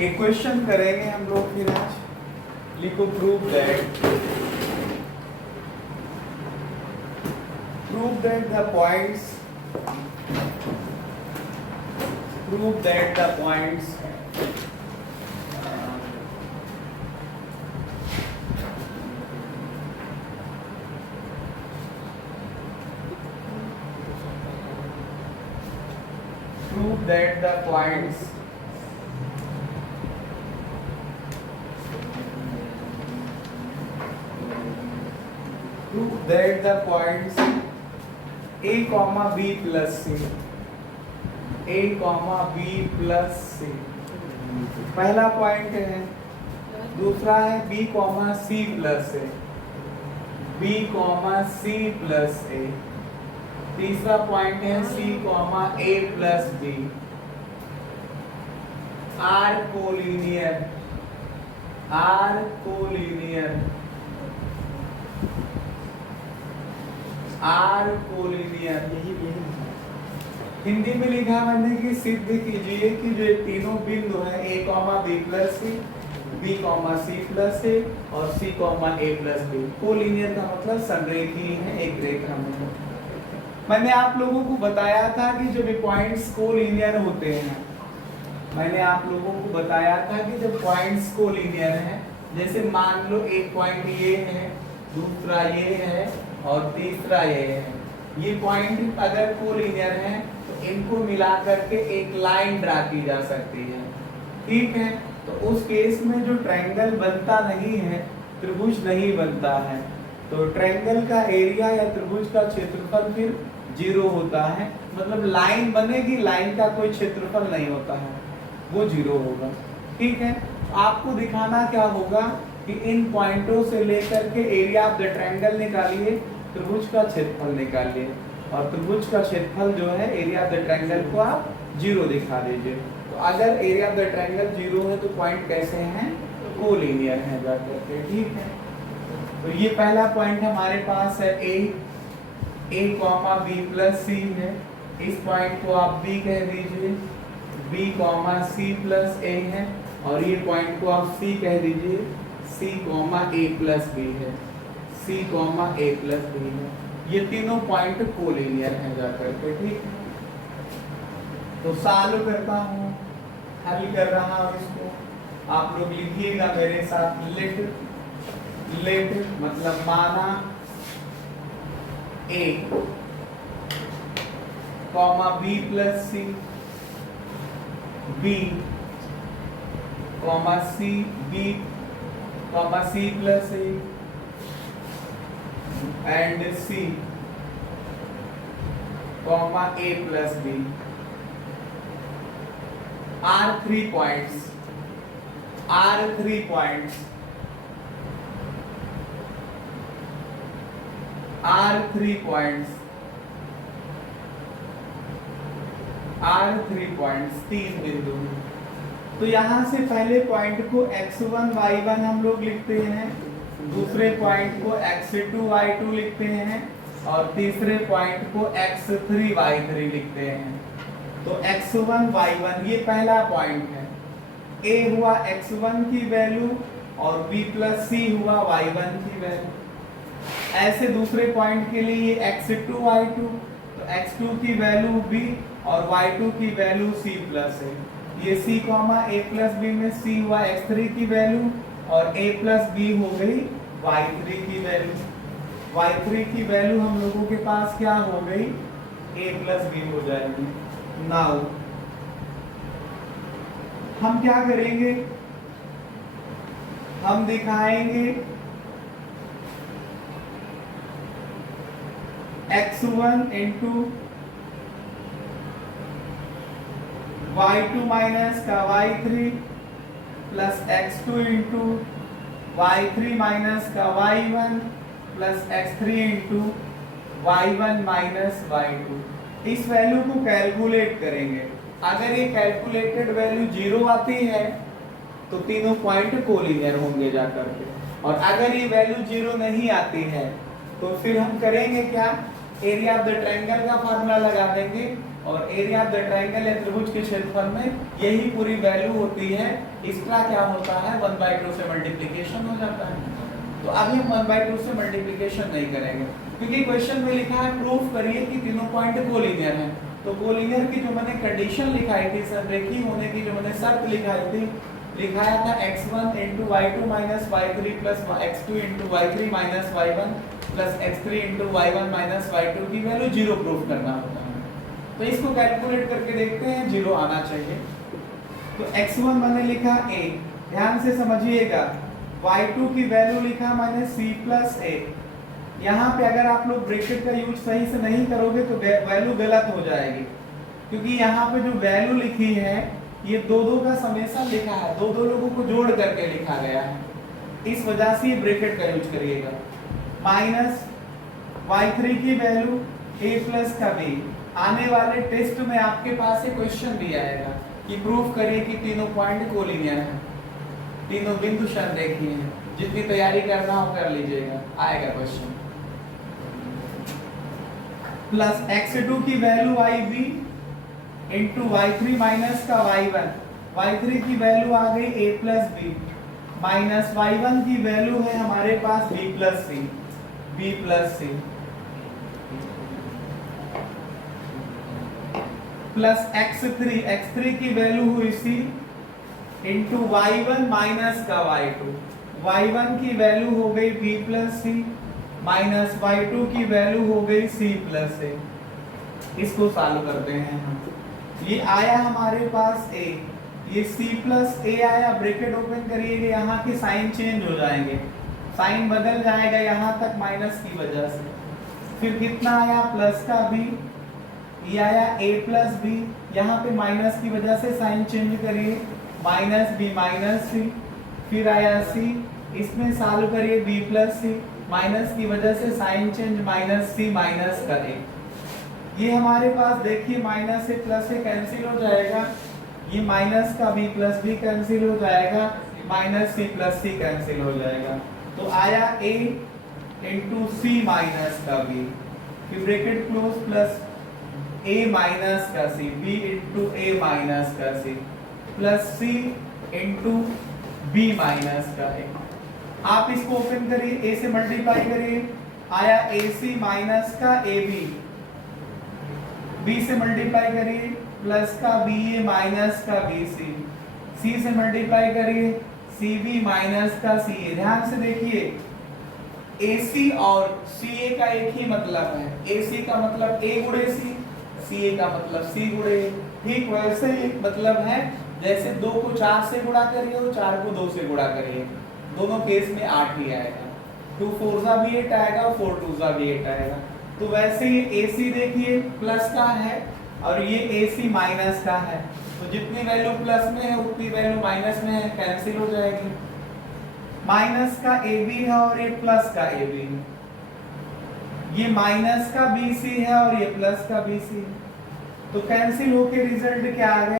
एक क्वेश्चन करेंगे हम लोग फिर आज। लिखो prove that the points prove that the points prove that the points prove that the points a comma b plus c a comma b plus c पहला point है। दूसरा है b comma c plus a b comma c plus a। तीसरा point है c comma a plus b। Are collinear Hindi में लिखा मैंने कि सिद्ध कीजिए कि जो तीनों बिंदु है a comma b plus c, b comma c plus a और c comma a plus b collinear का मतलब संरेखीय है, एक रेखा में। मैंने आप लोगों को बताया था कि जब पॉइंट्स कोलिनियर होते हैं, मैंने आप लोगों को बताया था कि जब पॉइंट्स कोलिनियर हैं, जैसे मान लो एक पॉइंट ये है, दूसरा ये है और तीसरा ये है। ये पॉइंट अगर कोलिनियर है तो इनको मिला करके एक लाइन ड्रा की जा सकती है, ठीक है। तो उस केस में जो ट्रायंगल बनता नहीं है, त्रिभुज नहीं बनता है, तो ट्रायंगल का एरिया या त्रिभुज का क्षेत्रफल फिर 0 होता है। मतलब लाइन बनेगी, लाइन का कोई क्षेत्रफल नहीं होता है, वो 0 होगा, ठीक है। आपको दिखाना क्या होगा कि इन पॉइंटों से लेकर के एरिया ऑफ द ट्रायंगल निकालिए, त्रिभुज का क्षेत्रफल निकालिए, और त्रिभुज का क्षेत्रफल जो है एरिया ऑफ द ट्रायंगल को आप 0 दिखा दीजिए। तो अगर एरिया ऑफ द ट्रायंगल 0 है तो पॉइंट कैसे हैं? कोलिनियर है जाकर के, ठीक है। तो ये पहला पॉइंट हमारे पास है a comma b plus c है। इस पॉइंट को आप b कह दीजिए, b comma c plus a है, और ये पॉइंट को आप c कह दीजिए, c comma a plus b है, c comma a plus b है। ये तीनों पॉइंट कोलिनियर हैं जाकर के, ठीक है। तो सॉल्व करता हूँ, हल कर रहा हूँ इसको। आप लोग लिखिएगा मेरे साथ। लेट मतलब माना a comma b plus c, b comma c, b comma c plus a and c comma a plus b are 3 points are 3 points are 3 points are 3 points 3 बिंदु। तो यहां से पहले पॉइंट को x1 y1 हम लोग लिखते हैं, दूसरे पॉइंट को x2 y2 लिखते हैं, और तीसरे पॉइंट को x3 y3 लिखते हैं। तो x1 y1 ये पहला पॉइंट है। a हुआ x1 की वैल्यू और b प्लस c हुआ y1 की वैल्यू। ऐसे दूसरे पॉइंट के लिए ये x2 y2, तो x2 की वैल्यू b और y2 की वैल्यू c प्लस है। ये c comma a plus b में c हुआ x3 की वैल्यू और a प्लस b हो गई y3 की वैल्यू। y3 की वैल्यू हम लोगों के पास क्या हो गई? a प्लस b हो जाएगी। नाउ हम क्या करेंगे? हम दिखाएंगे x1 इंटू y2 माइनस का y3 plus x2 into y3 minus का y1 plus x3 into y1 minus y2। इस वैल्यू को कैलकुलेट करेंगे। अगर ये कैलकुलेटेड वैल्यू 0 आती है तो तीनों पॉइंट कोलिनियर होंगे जाकर के, और अगर ये वैल्यू 0 नहीं आती है तो फिर हम करेंगे क्या? एरिया ऑफ द ट्रायंगल का फार्मूला लगा देंगे और एरिया ऑफ द ट्रायंगल या त्रिभुज के क्षेत्रफल में यही पूरी वैल्यू होती है। एक्स्ट्रा क्या होता है 1/2 से मल्टीप्लिकेशन हो जाता है। तो अभी हम 1/2 से मल्टीप्लिकेशन नहीं करेंगे क्योंकि क्वेश्चन में लिखा है प्रूफ करिए कि तीनों पॉइंट कोलिनियर हैं। तो कोलिनियर की जो मैंने कंडीशन लिखाई थी, संरेखी होने की जो मैंने शर्त लिखाई थी, लिखाया था x1 × y2 - y3 + x2 × y3 - y1 + x3 × y1 - y2 की वैल्यू 0 प्रूफ करना होता है। तो इसको कैलकुलेट करके देखते हैं, 0 आना चाहिए। तो x1 मैंने लिखा a, ध्यान से समझिएगा। y2 की वैल्यू लिखा मैंने c + a। यहाँ पे अगर आप लोग ब्रैकेट का यूज सही से नहीं करोगे तो वैल्यू गलत हो जाएगी, क्योंकि यहाँ पे जो वैल्यू लिखी है ये दो का समेशन लिखा है, दो लोगों को जोड़ करके लिखा गया है, इस वजह से ये ब्रैकेट का यूज करिएगा। माइनस y3 की वैल्यू a + का b। आने वाले टेस्ट में आपके पास एक क्वेश्चन भी आएगा कि प्रूफ करिए कि तीनों पॉइंट कोलिनियर हैं, तीनों बिंदु संरेखीय हैं। जितनी तैयारी करना हो कर लीजिएगा, आएगा क्वेश्चन। प्लस x2 की value ib into y3 minus का y1। y3 की वैल्यू आ गई a + b माइनस y1 की वैल्यू है हमारे पास b + c प्लस x3 की वैल्यू हुई c इंटू y1 माइनस का y2। y1 की वैल्यू हो गई b + c माइनस y2 की वैल्यू हो गई c + a। इसको सॉल्व करते हैं हम। ये आया हमारे पास a, ये c + a आया। ब्रैकेट ओपन करिएगा, यहाँ के साइन चेंज हो जाएंगे, साइन बदल जाएगा यहाँ तक माइनस की वजह से। फिर कितना आया प्लस का b, ये आया a + b, यहाँ पे माइनस की वजह से साइन चेंज करिए, -b -c। फिर आया c, इसमें सॉल्व करिए b + c, माइनस की वजह से साइन चेंज -c - का a। ये हमारे पास देखिए माइनस से प्लस से कैंसिल हो जाएगा, ये माइनस का b + b कैंसिल हो जाएगा, -c + c कैंसिल हो जाएगा। तो आया a इंटू c माइनस का b, फिर bracket close, plus a minus का c, b into a minus का c, plus c into b minus का a। आप इसको ओपन करिए, a से मल्टीप्लाई करिए, आया ac माइनस का ab, b से मल्टीप्लाई करिए प्लस का ba माइनस का bc, c से मल्टीप्लाई करिए cb माइनस का ca। ध्यान से देखिए ac और ca का एक ही मतलब है, ac का मतलब a गुणे c, ca का मतलब c गुणे a। ठीक वैसे ही मतलब है जैसे 2 को 4 से गुणा करिए और 4 को 2 से गुणा करिए, दोनों केस में 8 ही आएगा। 2 4 भी 8 आएगा और 4 2 भी 8 आएगा। तो वैसे ये AC देखिए प्लस का है और ये AC माइनस का है, तो जितनी वैल्यू प्लस में है उतनी वैल्यू माइनस में है, कैंसिल हो जाएगी। माइनस का AB है और ये प्लस का AB है, ये माइनस का BC है और ये प्लस का BC है, तो कैंसिल होके रिजल्ट क्या आ गया?